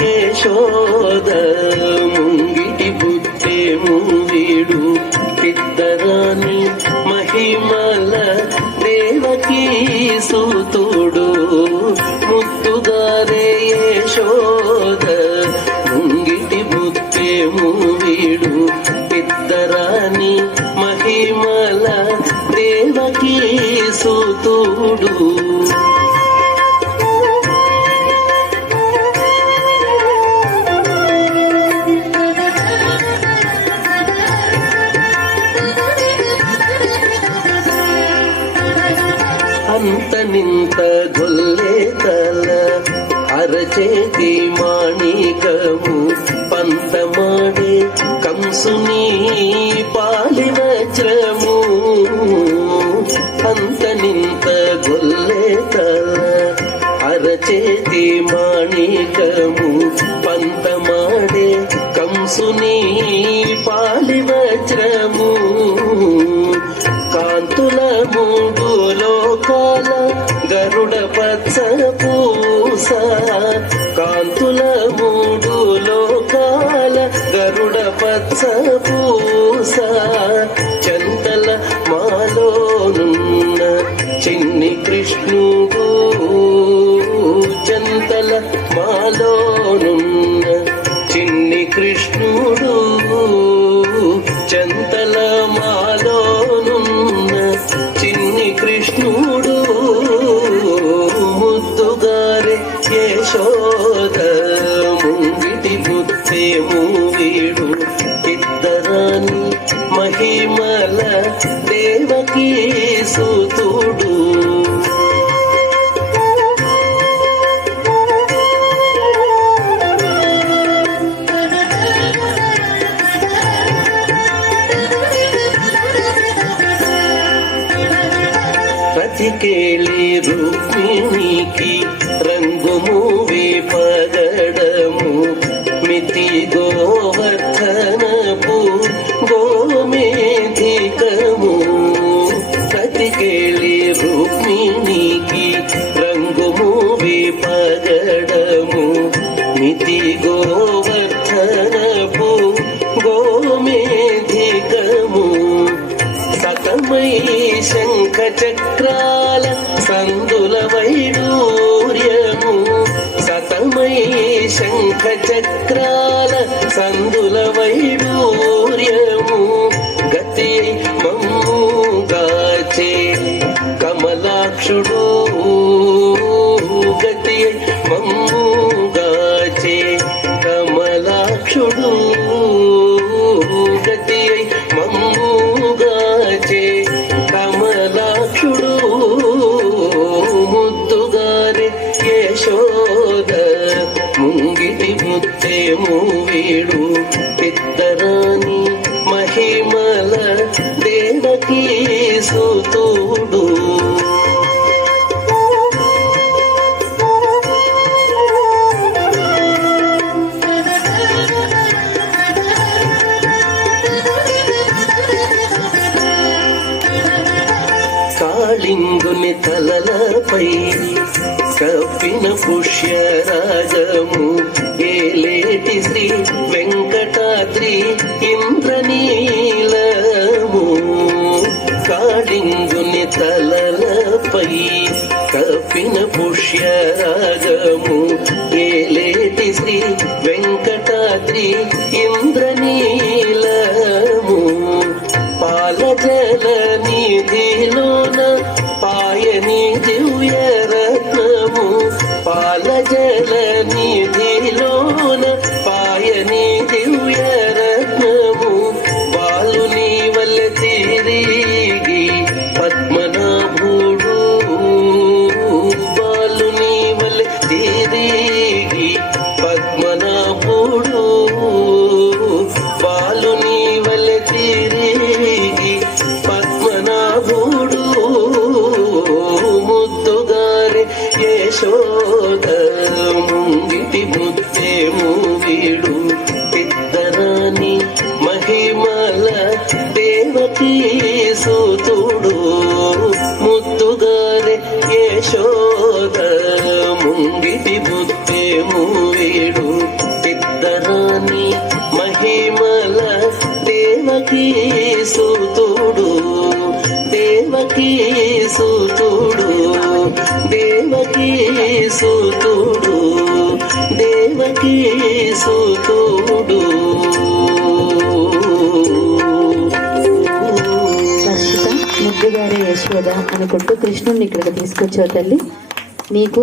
యశోద ముంగిటి బుద్ధే మూవీడు పెద్దరాని మహిమల దేవకీ సూతుడు ముద్దుగారే యశోద ముంగిటి బుద్ధే మూవీడు పెద్దరాని మహిమల దేవకీ సూతుడు అంత నింత గొల్లే తల అరచేతి మాణికము పంతమాడే కంసుని పాలి వజ్రము అంత నింత గొల్లే తల అరచేతి మాణికము పంతమాడే కంసుని పాలి వజ్రము కాంతుల మూడు లోకాల గరుడ పచ్చ పూస కాంతుల మూడు లోకాల గరుడ పచ్చ పూస చంతల మాలోనున్న చిన్ని కృష్ణుడు చంతల మాలోనున్న చిన్ని కృష్ణుడు చంతల మాలోనున్న చిన్ని కృష్ణుడు ముద్దుగారే యశోద ముంగిటి బుద్ధే మూవీడు ఇద్దరాని మహిమల దేవకీ సూతుడు రతికేళి రుక్మిణికి రంగు మూవే పగడము మితి గోవర్ధనపు గోమేధికము రతికేళి రుక్మిణికి రంగు మూవే పగడము మితి గోవర్ధనపు గోమేధికము సతమై శంఖ చక్రాల సందుల వైడూర్యము సతమై శంఖ చక్రాల సందుల వైడూర్యము గతి మమ్ముగాచే కమలాక్షుడు గతి మమ్ముగాచే కమలాక్షుడు గతి మమ్ముగాచే కమలాక్షుడు ముద్దుగారే యశోద ముంగిటి బుద్ధే మూవీడు పెద్దరాని మహిమల దేవకీ సూతుడు కాళింగుని తలలపై కప్పిన పుష్యరాజము ఏలేటి శ్రీ వెంకటాద్రి ఇంద్రనీలము కాళింగుని తలలపై కప్పిన పుష్యరాజము ఏలేటి శ్రీ వెంకటాద్రి ఇంద్రనీలము పాలజల నిధిలోన పాయని దివ్య రత్నము పాలజల నిధిలోన పాయని దివ్య రత్నము బాలుని వల్ల తిరిగి పద్మనాభుడు బాలుని వల్ల తిరిగి పద్మనాభుడు బాలుని వల్ల తిరిగి పద్మనాభుడు ముద్దుగారే యశోద ముంగిటి బుద్ధే మూవీడు పెద్దరాని యశోద ముంగిటి బుద్ధి మూవీడు ఇద్దరాని మహిమల దేవకీ సుతుడు దేవకీ సుతుడు దేవకీ సుతుడు దేవకీ సుతుడు. ముద్దుగారే యశోద అనుకుంటూ కృష్ణుడిని ఇక్కడికి తీసుకొచ్చావు తల్లి. నీకు